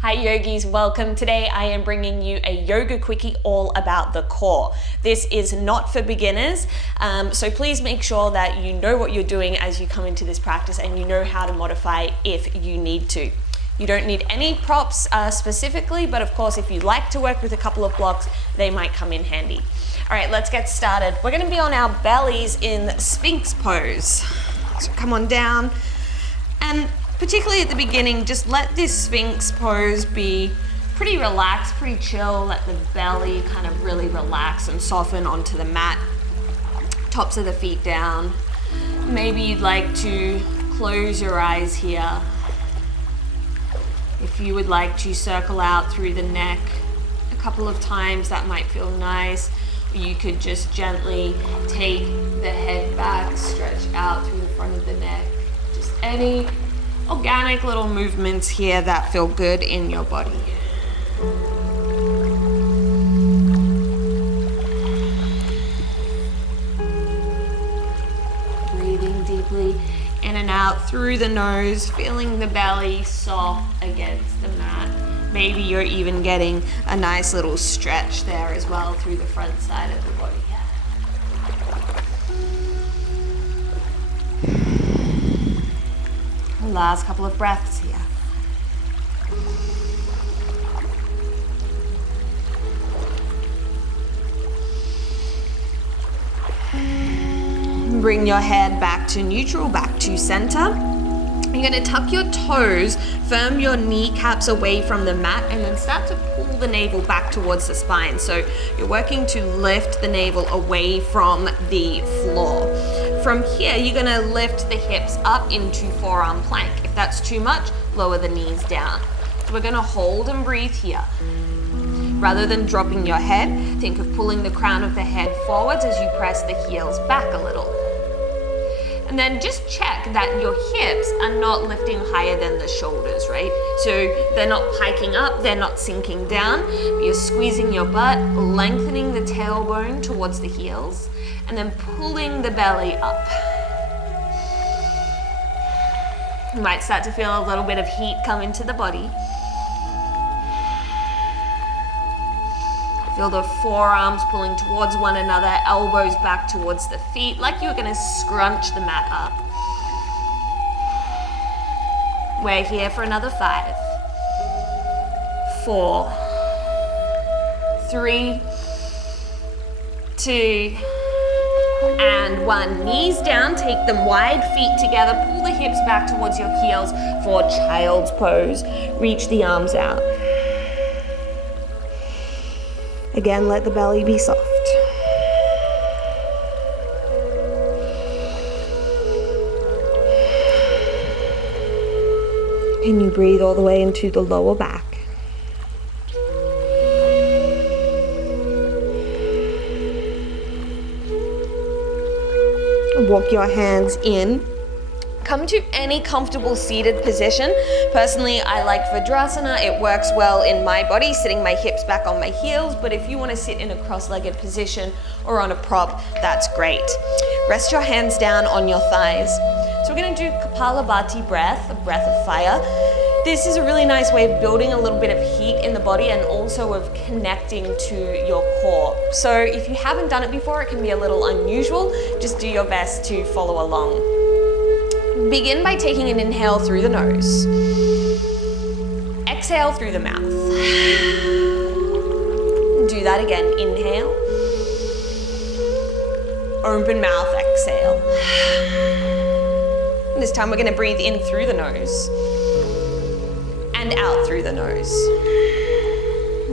Hi yogis, welcome. Today I am bringing you a yoga quickie all about the core. This is not for beginners, so please make sure that you know what you're doing as you come into this practice and you know how to modify if you need to. You don't need any props specifically, but of course if you like to work with a couple of blocks, they might come in handy. All right, let's get started. We're gonna be on our bellies in Sphinx pose. So come on down, and particularly at the beginning, just let this Sphinx pose be pretty relaxed, pretty chill. Let the belly kind of really relax and soften onto the mat. Tops of the feet down. Maybe you'd like to close your eyes here. If you would like to circle out through the neck a couple of times, that might feel nice. Or you could just gently take the head back, stretch out through the front of the neck. Just any organic little movements here that feel good in your body. Breathing deeply in and out through the nose, feeling the belly soft against the mat. Maybe you're even getting a nice little stretch there as well through the front side of the body. Last couple of breaths here. Bring your head back to neutral, back to center. You're going to tuck your toes, firm your kneecaps away from the mat, and then start to pull the navel back towards the spine. So you're working to lift the navel away from the floor. From here, you're going to lift the hips up into forearm plank. If that's too much, lower the knees down. So we're going to hold and breathe here. Rather than dropping your head, think of pulling the crown of the head forwards as you press the heels back a little. And then just check that your hips are not lifting higher than the shoulders, right? So they're not hiking up, they're not sinking down. You're squeezing your butt, lengthening the tailbone towards the heels, and then pulling the belly up. You might start to feel a little bit of heat come into the body. Feel the forearms pulling towards one another, elbows back towards the feet, like you're gonna scrunch the mat up. We're here for another 5, 4, 3, 2, and 1. Knees down, take them wide, feet together, pull the hips back towards your heels for child's pose. Reach the arms out. Again, let the belly be soft. Can you breathe all the way into the lower back? Walk your hands in. Come to any comfortable seated position. Personally, I like Vajrasana. It works well in my body, sitting my hips back on my heels, but if you want to sit in a cross-legged position or on a prop, that's great. Rest your hands down on your thighs. So we're going to do Kapalabhati breath, a breath of fire. This is a really nice way of building a little bit of heat in the body and also of connecting to your core. So if you haven't done it before, it can be a little unusual. Just do your best to follow along. Begin by taking an inhale through the nose. Exhale through the mouth. Do that again. Inhale. Open mouth, exhale. This time we're going to breathe in through the nose and out through the nose.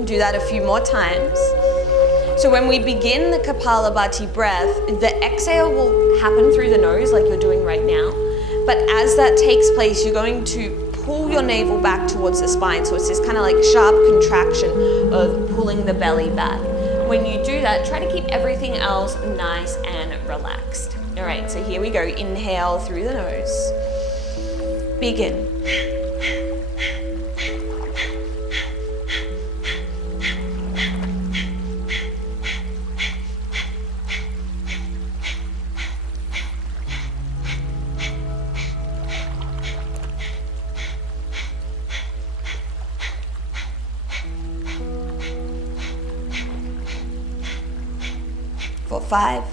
Do that a few more times. So when we begin the Kapalabhati breath, the exhale will happen through the nose like you're doing right now. But as that takes place, you're going to pull your navel back towards the spine. So it's this kind of like sharp contraction of pulling the belly back. When you do that, try to keep everything else nice and relaxed. All right, so here we go. Inhale through the nose. Begin. for 5,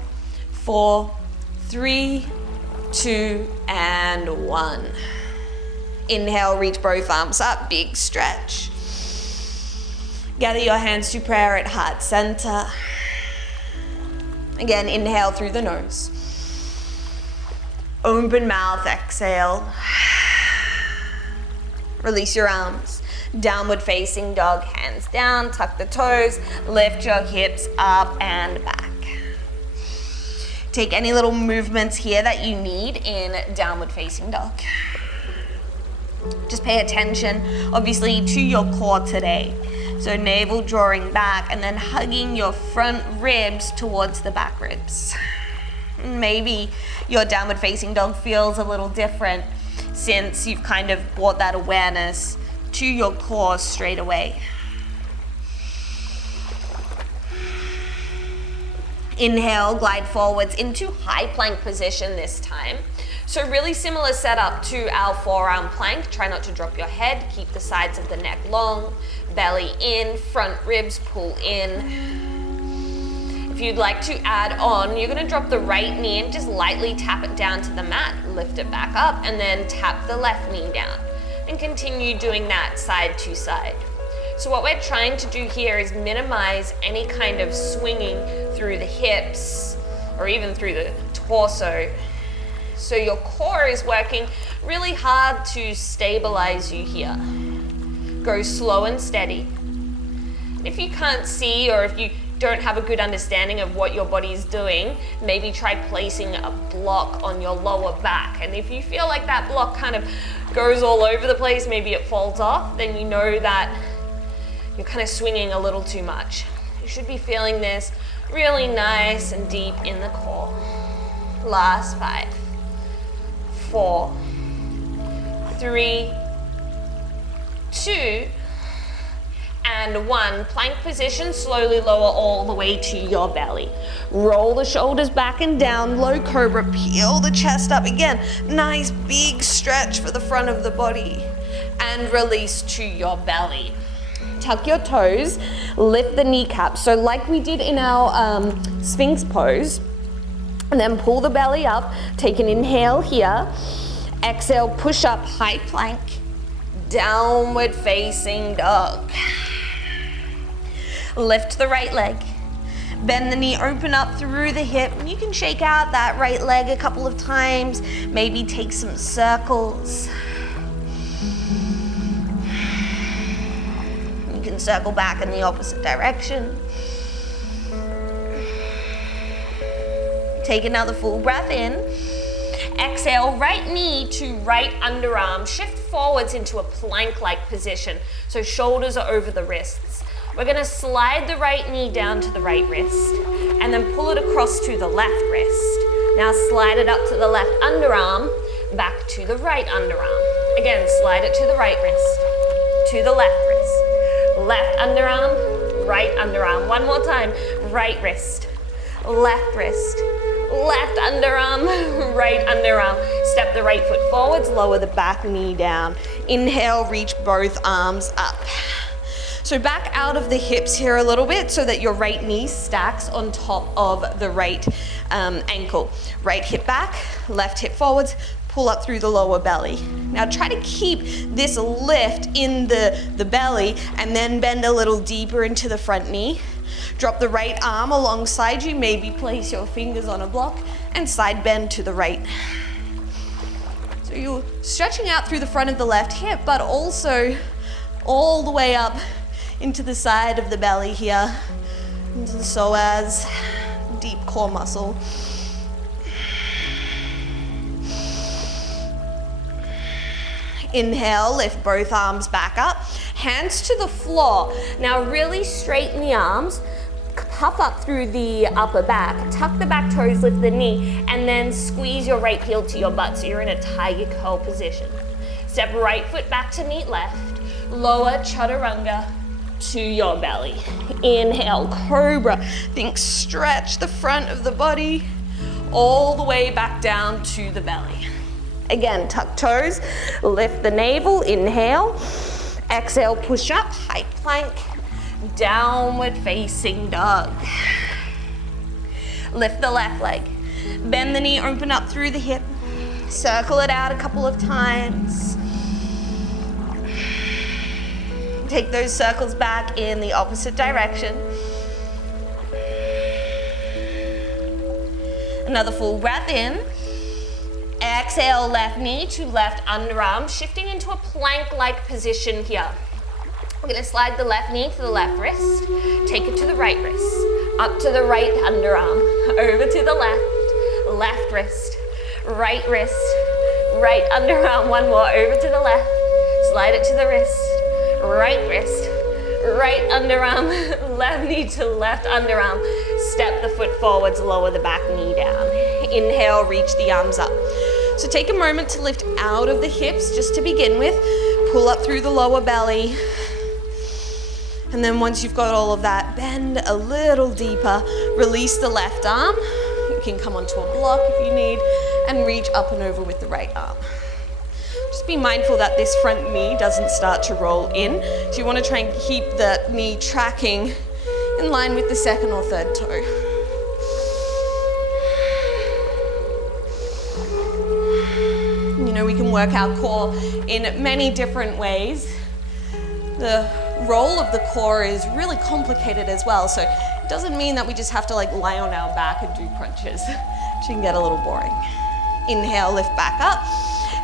4, 3, 2, and 1. Inhale, reach both arms up, big stretch. Gather your hands to prayer at heart center. Again, inhale through the nose. Open mouth, exhale. Release your arms. Downward facing dog, hands down, tuck the toes, lift your hips up and back. Take any little movements here that you need in downward facing dog. Just pay attention, obviously, to your core today. So navel drawing back and then hugging your front ribs towards the back ribs. Maybe your downward facing dog feels a little different since you've kind of brought that awareness to your core straight away. Inhale, glide forwards into high plank position this time. So really similar setup to our forearm plank. Try not to drop your head. Keep the sides of the neck long. Belly in, front ribs pull in. If you'd like to add on, you're gonna drop the right knee and just lightly tap it down to the mat. Lift it back up and then tap the left knee down. And continue doing that side to side. So what we're trying to do here is minimize any kind of swinging through the hips or even through the torso. So your core is working really hard to stabilize you here. Go slow and steady. If you can't see or if you don't have a good understanding of what your body is doing, maybe try placing a block on your lower back. And if you feel like that block kind of goes all over the place, maybe it falls off, then you know that you're kind of swinging a little too much. You should be feeling this really nice and deep in the core. Last 5, 4, 3, 2, and 1. Plank position, slowly lower all the way to your belly. Roll the shoulders back and down, low cobra, peel the chest up. Again, nice big stretch for the front of the body. And release to your belly. Tuck your toes, lift the kneecaps. So like we did in our Sphinx pose, and then pull the belly up, take an inhale here. Exhale, push up, high plank, downward facing dog. Lift the right leg. Bend the knee, open up through the hip. You can shake out that right leg a couple of times. Maybe take some circles. You can circle back in the opposite direction. Take another full breath in. Exhale, right knee to right underarm. Shift forwards into a plank-like position. So shoulders are over the wrists. We're gonna slide the right knee down to the right wrist and then pull it across to the left wrist. Now slide it up to the left underarm, back to the right underarm. Again, slide it to the right wrist, to the left wrist. Left underarm, right underarm. One more time, right wrist, left wrist, left underarm, right underarm. Step the right foot forwards, lower the back knee down. Inhale, reach both arms up. So back out of the hips here a little bit so that your right knee stacks on top of the right ankle. Right hip back, left hip forwards, pull up through the lower belly. Now try to keep this lift in the belly and then bend a little deeper into the front knee. Drop the right arm alongside you, maybe place your fingers on a block and side bend to the right. So you're stretching out through the front of the left hip, but also all the way up into the side of the belly here, into the psoas, deep core muscle. Inhale, lift both arms back up, hands to the floor. Now really straighten the arms, puff up through the upper back, tuck the back toes, lift the knee, and then squeeze your right heel to your butt so you're in a tiger curl position. Step right foot back to meet left, lower chaturanga to your belly. Inhale, cobra. Think stretch the front of the body all the way back down to the belly. Again, tuck toes, lift the navel, inhale. Exhale, push up, high plank, downward facing dog. Lift the left leg. Bend the knee, open up through the hip. Circle it out a couple of times. Take those circles back in the opposite direction. Another full breath in. Exhale, left knee to left underarm, shifting into a plank-like position here. We're going to slide the left knee to the left wrist, take it to the right wrist, up to the right underarm, over to the left wrist, right underarm, one more, over to the left, slide it to the wrist, right underarm, left knee to left underarm, step the foot forwards, lower the back knee down. Inhale, reach the arms up. So take a moment to lift out of the hips just to begin with, pull up through the lower belly. And then once you've got all of that, bend a little deeper, release the left arm. You can come onto a block if you need, and reach up and over with the right arm. Just be mindful that this front knee doesn't start to roll in. So you want to try and keep the knee tracking in line with the second or third toe. You know, we can work our core in many different ways. The role of the core is really complicated as well, so it doesn't mean that we just have to like lie on our back and do crunches, which can get a little boring. Inhale, lift back up,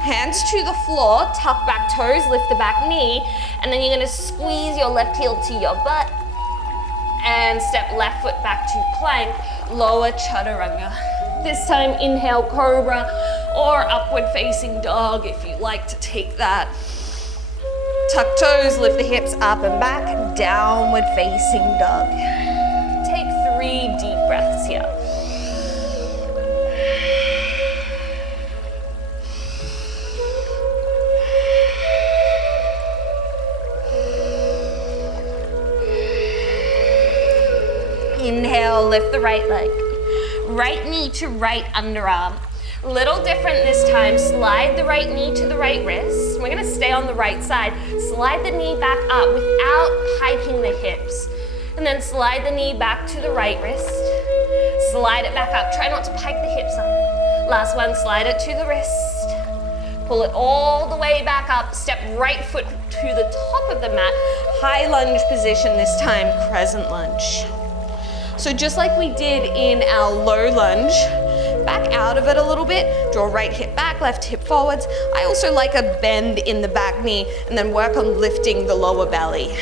hands to the floor, tuck back toes, lift the back knee, and then you're going to squeeze your left heel to your butt and step left foot back to plank, lower chaturanga. This time inhale, cobra or upward facing dog if you like to take that. Tuck toes, lift the hips up and back, downward facing dog. Take 3 deep breaths here. Inhale, lift the right leg. Right knee to right underarm. Little different this time. Slide the right knee to the right wrist. We're gonna stay on the right side. Slide the knee back up without hiking the hips. And then slide the knee back to the right wrist. Slide it back up. Try not to pike the hips up. Last one, slide it to the wrist. Pull it all the way back up. Step right foot to the top of the mat. High lunge position this time, crescent lunge. So just like we did in our low lunge, back out of it a little bit, draw right hip back, left hip forwards. I also like a bend in the back knee and then work on lifting the lower belly.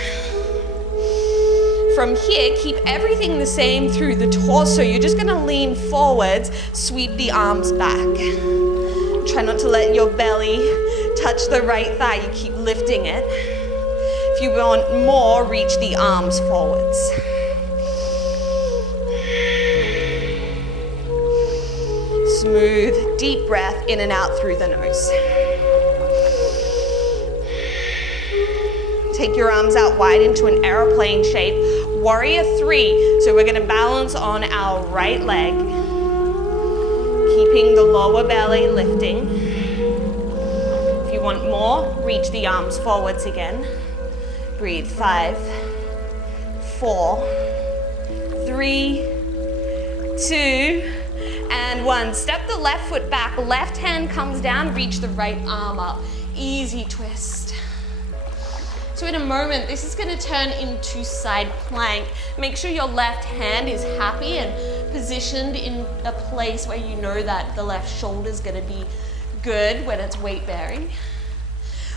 From here, keep everything the same through the torso. You're just gonna lean forwards, sweep the arms back. Try not to let your belly touch the right thigh, you keep lifting it. If you want more, reach the arms forwards. Smooth, deep breath in and out through the nose. Take your arms out wide into an aeroplane shape. Warrior 3. So we're gonna balance on our right leg, keeping the lower belly lifting. If you want more, reach the arms forwards again. Breathe. 5, 4, 3, 2, and 1. Step the left foot back, left hand comes down, reach the right arm up. Easy twist. So in a moment, this is gonna turn into side plank. Make sure your left hand is happy and positioned in a place where you know that the left shoulder is gonna be good when it's weight bearing.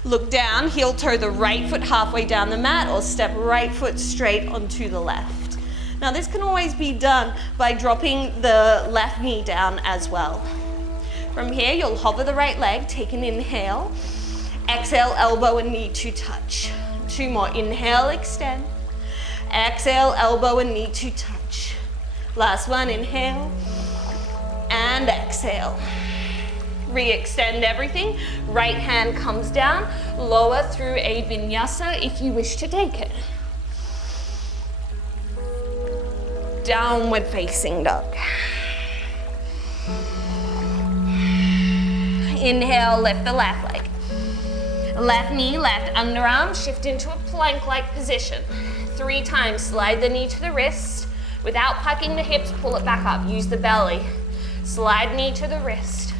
Look down, heel toe the right foot halfway down the mat or step right foot straight onto the left. Now this can always be done by dropping the left knee down as well. From here, you'll hover the right leg, take an inhale. Exhale, elbow and knee to touch. 2 more, inhale, extend. Exhale, elbow and knee to touch. Last one, inhale and exhale. Re-extend everything. Right hand comes down, lower through a vinyasa if you wish to take it. Downward facing dog. Inhale, lift the left leg. Left knee, left underarm, shift into a plank-like position. 3 times, slide the knee to the wrist, Without pucking the hips, pull it back up. Use the belly. Slide knee to the wrist.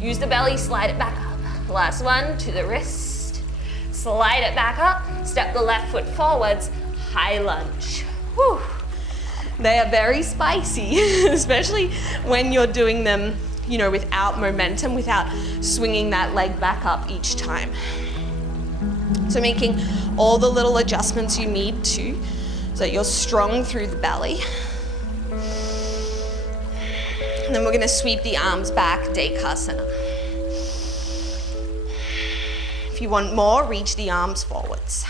Use the belly, slide it back up. Last one, to the wrist. Slide it back up. Step the left foot forwards. High lunge. Whew. They are very spicy, especially when you're doing them, you know, without momentum, without swinging that leg back up each time. So making all the little adjustments you need to, so that you're strong through the belly. And then we're gonna sweep the arms back, Dekasana. If you want more, reach the arms forwards.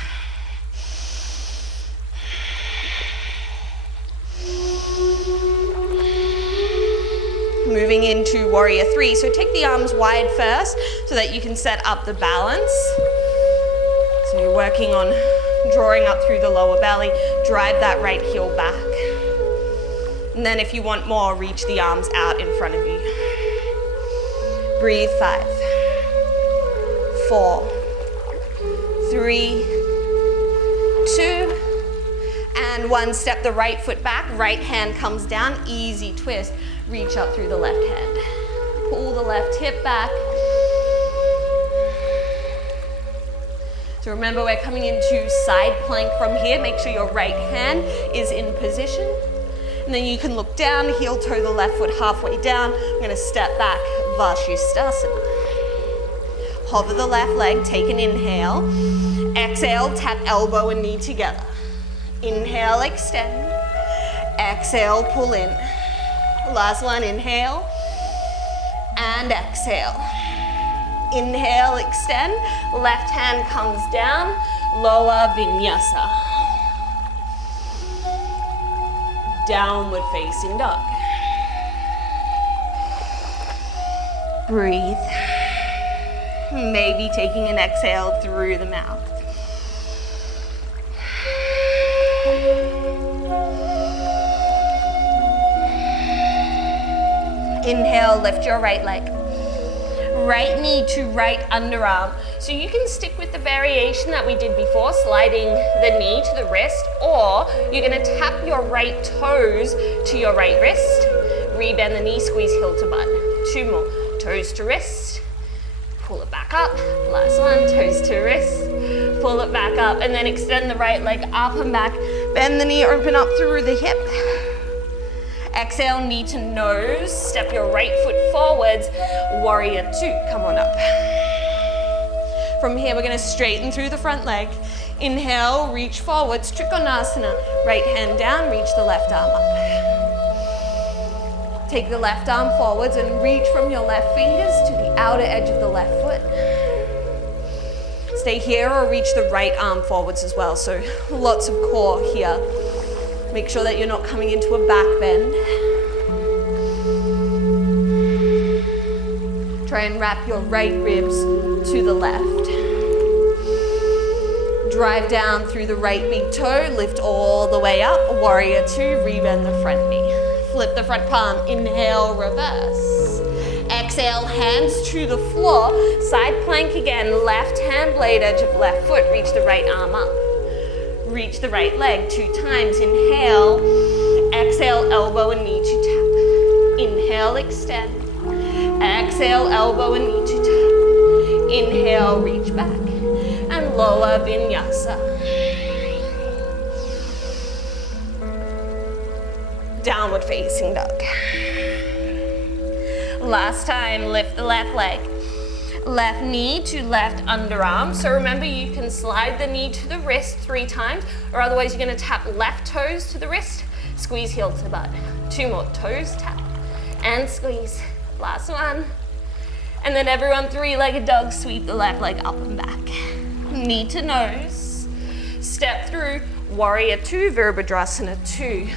Moving into warrior three. So take the arms wide first so that you can set up the balance. So you're working on drawing up through the lower belly. Drive that right heel back. And then if you want more, reach the arms out in front of you. Breathe. 5, 4, 3, 2, and 1. Step the right foot back. Right hand comes down. Easy twist. Reach up through the left hand. Pull the left hip back. So remember, we're coming into side plank from here. Make sure your right hand is in position. And then you can look down, heel toe the left foot halfway down. I'm gonna step back, Vashisthasana. Hover the left leg, take an inhale. Exhale, tap elbow and knee together. Inhale, extend. Exhale, pull in. Last one, inhale. And exhale. Inhale, extend. Left hand comes down, lower vinyasa. Downward facing dog. Breathe. Maybe taking an exhale through the mouth. Inhale, lift your right leg. Right knee to right underarm. So you can stick with the variation that we did before, sliding the knee to the wrist, or you're gonna tap your right toes to your right wrist, rebend the knee, squeeze heel to butt. 2 more, toes to wrist, pull it back up. Last one, toes to wrist, pull it back up, and then extend the right leg up and back. Bend the knee, open up through the hip. Exhale, knee to nose, step your right foot forwards, warrior 2, come on up. From here, we're gonna straighten through the front leg. Inhale, reach forwards, Trikonasana. Right hand down, reach the left arm up. Take the left arm forwards and reach from your left fingers to the outer edge of the left foot. Stay here or reach the right arm forwards as well, so lots of core here. Make sure that you're not coming into a back bend. Try and wrap your right ribs to the left. Drive down through the right big toe, lift all the way up. Warrior 2, rebend the front knee. Flip the front palm, inhale, reverse. Exhale, hands to the floor. Side plank again, left hand blade edge of left foot, reach the right arm up. Reach the right leg 2 times. Inhale, exhale, elbow and knee to tap. Inhale, extend. Exhale, elbow and knee to tap. Inhale, reach back. And lower vinyasa. Downward facing dog. Last time, lift the left leg. Left knee to left underarm. So remember, you can slide the knee to the wrist 3 times, or otherwise you're gonna tap left toes to the wrist, squeeze heel to butt. 2 more, toes tap and squeeze. Last one. And then everyone, 3-legged dog, sweep the left leg up and back. Knee to nose. Step through warrior 2, Virabhadrasana 2.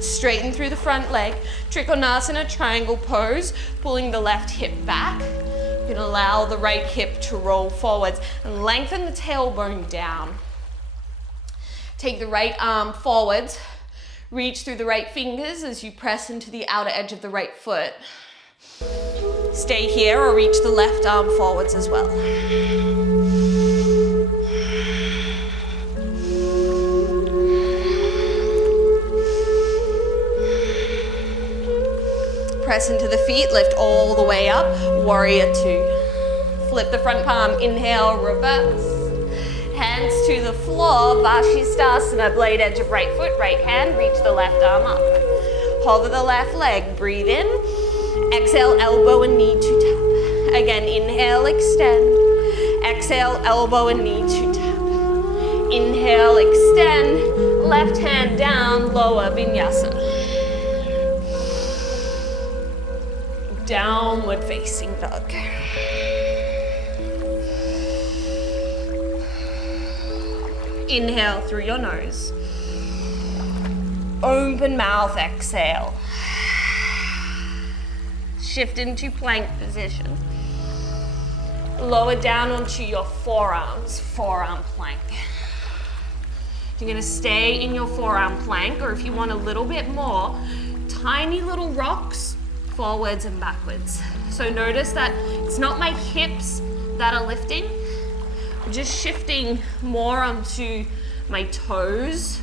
Straighten through the front leg. Trikonasana, triangle pose, pulling the left hip back. You can allow the right hip to roll forwards and lengthen the tailbone down. Take the right arm forwards. Reach through the right fingers as you press into the outer edge of the right foot. Stay here or reach the left arm forwards as well. press into the feet, lift all the way up, warrior two. Flip the front palm, inhale, reverse. Hands to the floor, Vashisthasana, blade edge of right foot, right hand, reach the left arm up. Hover the left leg, breathe in. Exhale, elbow and knee to tap. Again, inhale, extend. Exhale, elbow and knee to tap. Inhale, extend. Left hand down, lower vinyasa. Downward facing dog. Inhale through your nose. Open mouth, exhale. Shift into plank position. Lower down onto your forearms, forearm plank. You're gonna stay in your forearm plank, or if you want a little bit more, tiny little rocks forwards and backwards. So notice that it's not my hips that are lifting. I'm just shifting more onto my toes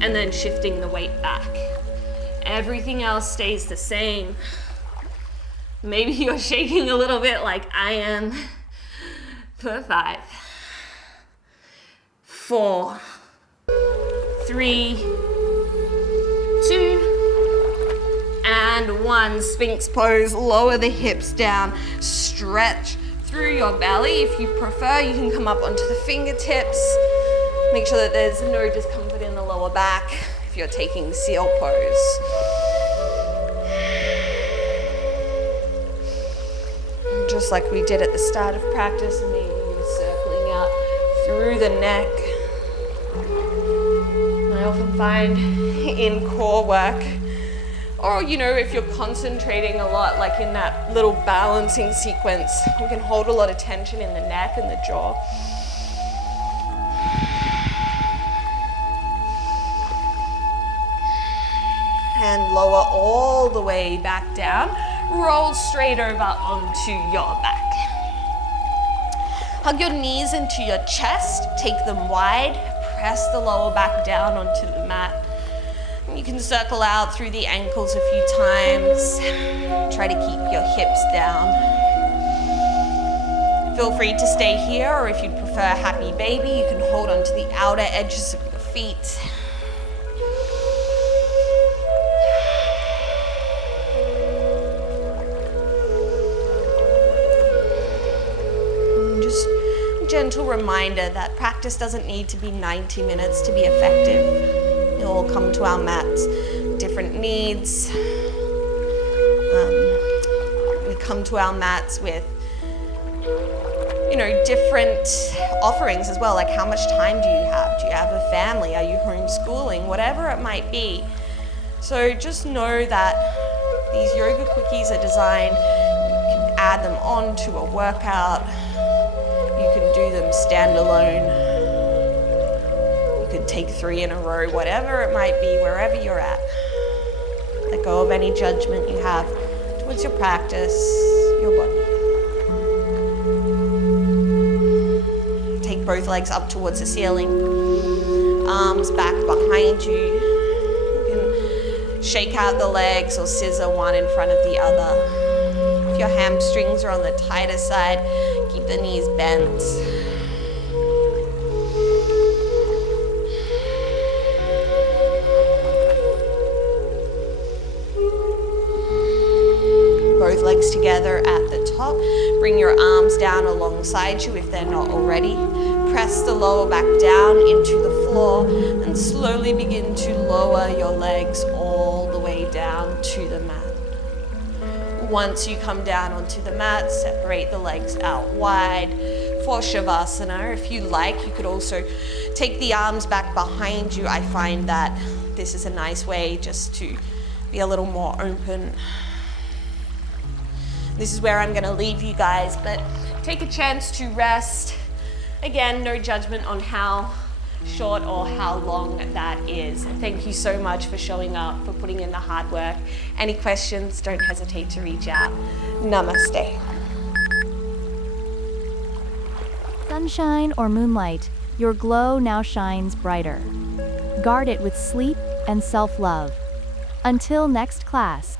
and then shifting the weight back. Everything else stays the same. Maybe you're shaking a little bit like I am. For 5, 4, 3, 2, and 1. Sphinx pose, lower the hips down, stretch through your belly. If you prefer, you can come up onto the fingertips. Make sure that there's no discomfort in the lower back if you're taking seal pose. Just like we did at the start of practice, maybe you're circling out through the neck. I often find in core work, or if you're concentrating a lot, like in that little balancing sequence, you can hold a lot of tension in the neck and the jaw. And lower all the way back down. Roll straight over onto your back. Hug your knees into your chest, take them wide, press the lower back down onto the mat. You can circle out through the ankles a few times. Try to keep your hips down. Feel free to stay here, or if you'd prefer happy baby, you can hold onto the outer edges of your feet. Gentle reminder that practice doesn't need to be 90 minutes to be effective. We all come to our mats, different needs. We come to our mats with, different offerings as well, like how much time do you have? Do you have a family? Are you homeschooling? Whatever it might be. So just know that these yoga quickies are designed, you can add them on to a workout. You can do them standalone. You could take 3 in a row, whatever it might be, wherever you're at. Let go of any judgment you have towards your practice, your body. Take both legs up towards the ceiling. Arms back behind you. You can shake out the legs or scissor one in front of the other. If your hamstrings are on the tighter side, keep the knees bent. Both legs together at the top. Bring your arms down alongside you if they're not already. Press the lower back down into the floor and slowly begin to lower your legs all the way down to the mat. Once you come down onto the mat, separate the legs out wide for Shavasana. If you like, you could also take the arms back behind you. I find that this is a nice way just to be a little more open. This is where I'm going to leave you guys, but take a chance to rest. Again, no judgment on how short or how long that is. Thank you so much for showing up, for putting in the hard work. Any questions, don't hesitate to reach out. Namaste. Sunshine or moonlight, your glow now shines brighter. Guard it with sleep and self-love. Until next class.